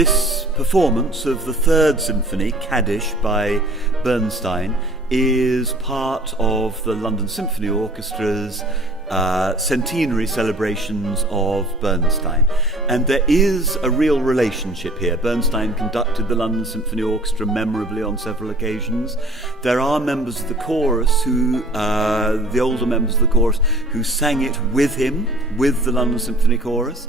This performance of the Third Symphony, Kaddish by Bernstein, is part of the London Symphony Orchestra's centenary celebrations of Bernstein. And there is a real relationship here. Bernstein conducted the London Symphony Orchestra memorably on several occasions. There are members of the chorus the older members of the chorus, who sang it with him, with the London Symphony Chorus,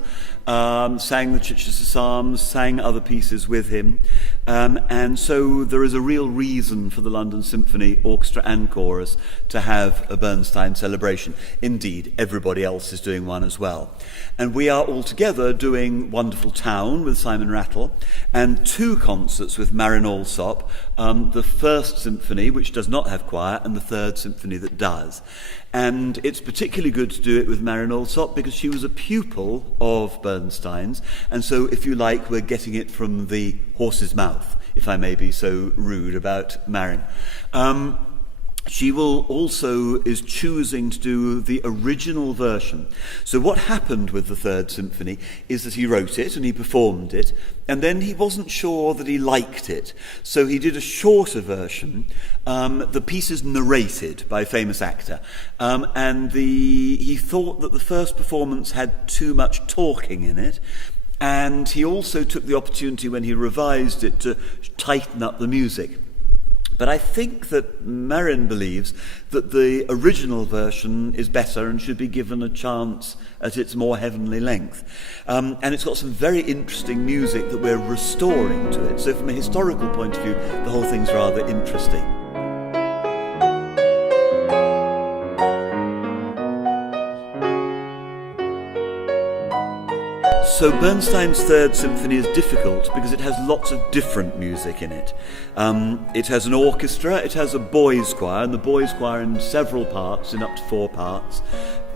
sang the Chichester Psalms, sang other pieces with him. And so there is a real reason for the London Symphony Orchestra and Chorus to have a Bernstein celebration. Indeed, everybody else is doing one as well. And we are all together doing Wonderful Town with Simon Rattle and 2 concerts with Marin Alsop, the First Symphony, which does not have choir, and the Third Symphony that does. And it's particularly good to do it with Marin Alsop because she was a pupil of Bernstein's, and so, if you like, we're getting it from the horse's mouth, if I may be so rude about Marin. She is choosing to do the original version. So what happened with the Third Symphony is that he wrote it and he performed it, and then he wasn't sure that he liked it. So he did a shorter version. The piece is narrated by a famous actor, and he thought that the first performance had too much talking in it, and he also took the opportunity when he revised it to tighten up the music. But I think that Marin believes that the original version is better and should be given a chance at its more heavenly length. And it's got some very interesting music that we're restoring to it. So from a historical point of view, the whole thing's rather interesting. So Bernstein's Third Symphony is difficult because it has lots of different music in it. It has an orchestra, it has a boys' choir, and the boys' choir in several parts, in up to 4 parts.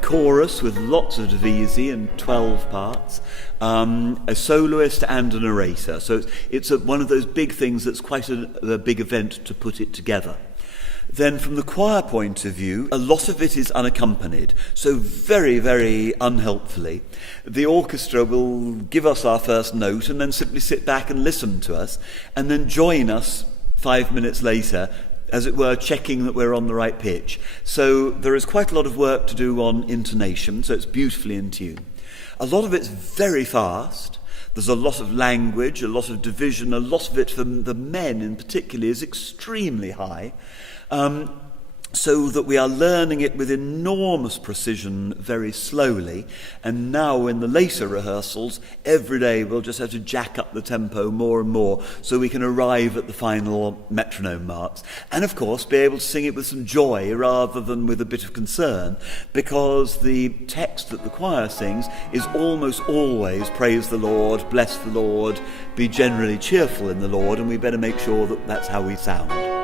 Chorus with lots of divisi and 12 parts. A soloist and a narrator. So it's one of those big things that's quite a big event to put it together. Then from the choir point of view, a lot of it is unaccompanied, so very, very unhelpfully. The orchestra will give us our first note and then simply sit back and listen to us, and then join us 5 minutes later, as it were, checking that we're on the right pitch. So there is quite a lot of work to do on intonation, so it's beautifully in tune. A lot of it's very fast. There's a lot of language, a lot of division, a lot of it for the men in particular is extremely high. So that we are learning it with enormous precision very slowly, and now in the later rehearsals every day we'll just have to jack up the tempo more and more so we can arrive at the final metronome marks, and of course be able to sing it with some joy rather than with a bit of concern, because the text that the choir sings is almost always praise the Lord, bless the Lord, be generally cheerful in the Lord, and we better make sure that that's how we sound.